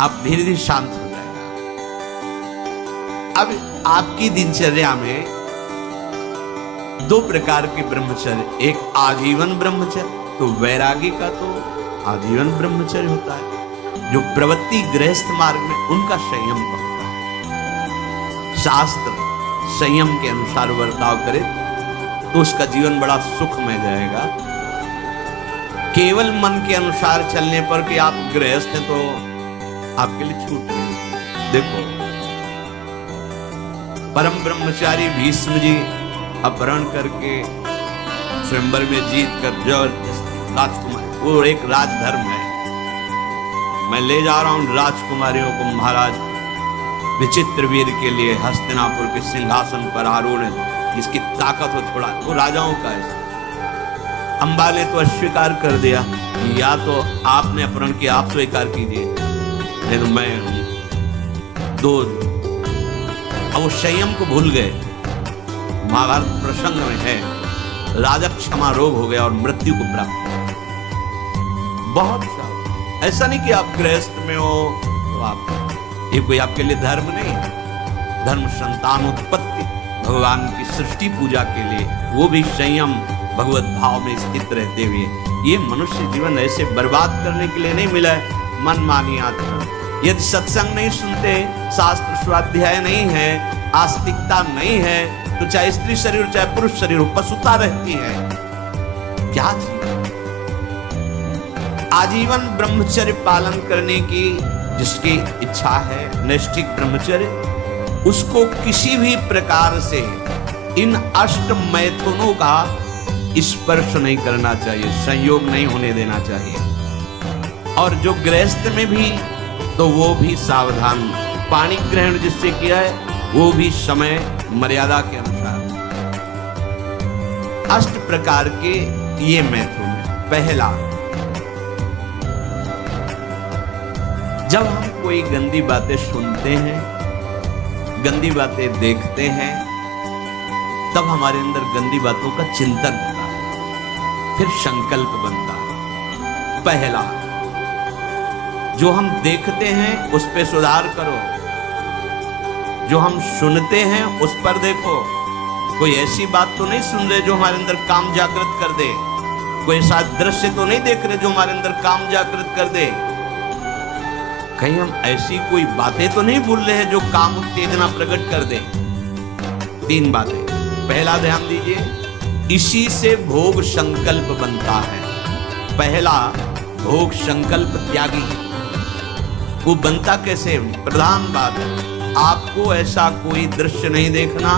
आप धीरे धीरे शांत हो जाएगा। अब आपकी दिनचर्या में दो प्रकार के ब्रह्मचर्य, एक आजीवन ब्रह्मचर्य, तो वैरागी का तो आजीवन ब्रह्मचर्य होता है, जो प्रवृत्ति गृहस्थ मार्ग में उनका संयम होता है। शास्त्र संयम के अनुसार बर्ताव करे तो उसका जीवन बड़ा सुखमय जाएगा। केवल मन के अनुसार चलने पर कि आप गृहस्थ हैं तो आपके लिए छूट नहीं। देखो परम ब्रह्मचारी भीष्म जी अपहरण करके स्वयंवर में जीत कर जबरदस्ती राजकुमारी, वो एक राजधर्म है, मैं ले जा रहा हूं राजकुमारियों को महाराज विचित्र वीर के लिए हस्तिनापुर के सिंहासन पर आरूढ़ है, जिसकी ताकत हो थोड़ा, वो राजाओं का है। अंबा ने तो अस्वीकार कर दिया, या तो आपने अपहरण किया आप स्वीकार कीजिए, नहीं तो मैं दो। अब वो संयम को भूल गए। महाभारत प्रसंग में है, राजा क्षमा रोग हो गया और मृत्यु को प्राप्त किया। बहुत सारा ऐसा नहीं कि आप गृहस्थ में हो तो आप, ये कोई आपके लिए धर्म नहीं है। धर्म संतान उत्पत्ति, भगवान की सृष्टि पूजा के लिए, वो भी संयम भगवत भाव में स्थित रहते हुए। ये मनुष्य जीवन ऐसे बर्बाद करने के लिए नहीं मिला है मनमानी आचरण। यदि सत्संग नहीं सुनते, शास्त्र स्वाध्याय नहीं है, आस्तिकता नहीं है, तो चाहे स्त्री शरीर चाहे पुरुष शरीर हो, पशुता रहती है। क्या जीवन, आजीवन ब्रह्मचर्य पालन करने की जिसकी इच्छा है, नैष्ठिक ब्रह्मचर्य, उसको किसी भी प्रकार से इन अष्ट मैथुनों का स्पर्श नहीं करना चाहिए, संयोग नहीं होने देना चाहिए। और जो गृहस्थ में भी, तो वो भी सावधान, पानी ग्रहण जिससे किया है वो भी समय मर्यादा के अनुसार। अष्ट प्रकार के ये मैथुन है। पहला, जब हम कोई गंदी बातें सुनते हैं, गंदी बातें देखते हैं, तब हमारे अंदर गंदी बातों का चिंतन होता है, फिर संकल्प बनता है। पहला, जो हम देखते हैं उस पे सुधार करो, जो हम सुनते हैं उस पर देखो। कोई ऐसी बात तो नहीं सुन रहे जो हमारे अंदर काम जागृत कर दे, कोई ऐसा दृश्य तो नहीं देख रहे जो हमारे अंदर काम जागृत कर दे, कहीं हम ऐसी कोई बातें तो नहीं भूल रहे हैं जो काम उत्तेजना प्रकट कर दे। तीन बातें। पहला, ध्यान दीजिए, इसी से भोग संकल्प बनता है। पहला, भोग संकल्प त्यागी। वो बनता कैसे? प्रधान बात है, आपको ऐसा कोई दृश्य नहीं देखना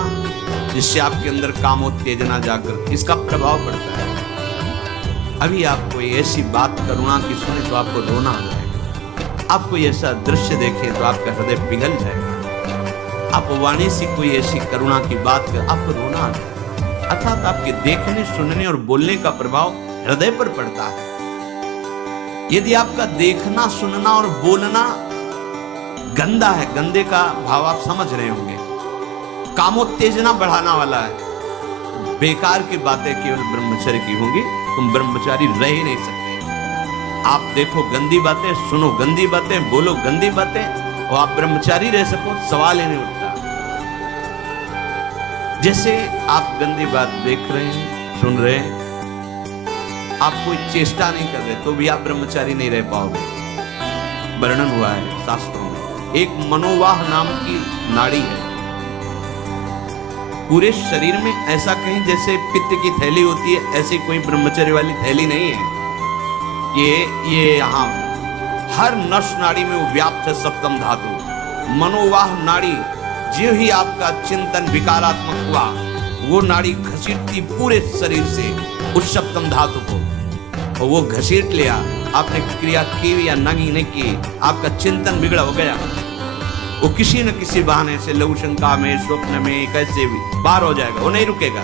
जिससे आपके अंदर कामोत्तेजना जागृत, इसका प्रभाव पड़ता है। अभी आप कोई ऐसी बात करुणा की सुने तो आपको रोना आ जाएगा, आप कोई ऐसा दृश्य देखे तो आपका हृदय पिघल जाएगा, आप वाणी से कोई ऐसी करुणा की बात कर आपको रोना आ जाएगा। अर्थात आपके देखने, सुनने और बोलने का प्रभाव हृदय पर पड़ता है। यदि आपका देखना, सुनना और बोलना गंदा है, गंदे का भाव आप समझ रहे होंगे, कामोत्तेजना बढ़ाना वाला है, बेकार की बातें केवल ब्रह्मचर्य की होंगी, तुम ब्रह्मचारी रह ही नहीं सकते। आप देखो गंदी बातें, सुनो गंदी बातें, बोलो गंदी बातें, और आप ब्रह्मचारी रह सको, सवाल ही नहीं उठता। जैसे आप गंदी बात देख रहे हैं, सुन रहे हैं, आप कोई चेष्टा नहीं कर रहे, तो भी आप ब्रह्मचारी नहीं रह पाओगे। वर्णन हुआ है शास्त्रों में, एक मनोवाह नाम की नाड़ी है, पूरे शरीर में ऐसा कहीं जैसे पित्त की थैली होती है, ऐसी कोई ब्रह्मचर्य वाली थैली नहीं है। ये यहाँ हर नस नाड़ी में वो व्याप्त है सप्तम धातु। मनोवाह नाड़ी, जो ही आपका चिंतन विकारात्मक हुआ, वो नाड़ी घसीटती पूरे शरीर से उस सप्तम धातु को, और वो घसीट लिया, आपने क्रिया की या नहीं की, आपका चिंतन बिगड़ा हो गया, वो किसी न किसी बहाने से लघु शंका में, स्वप्न में, कैसे भी बाहर हो जाएगा, वो नहीं रुकेगा।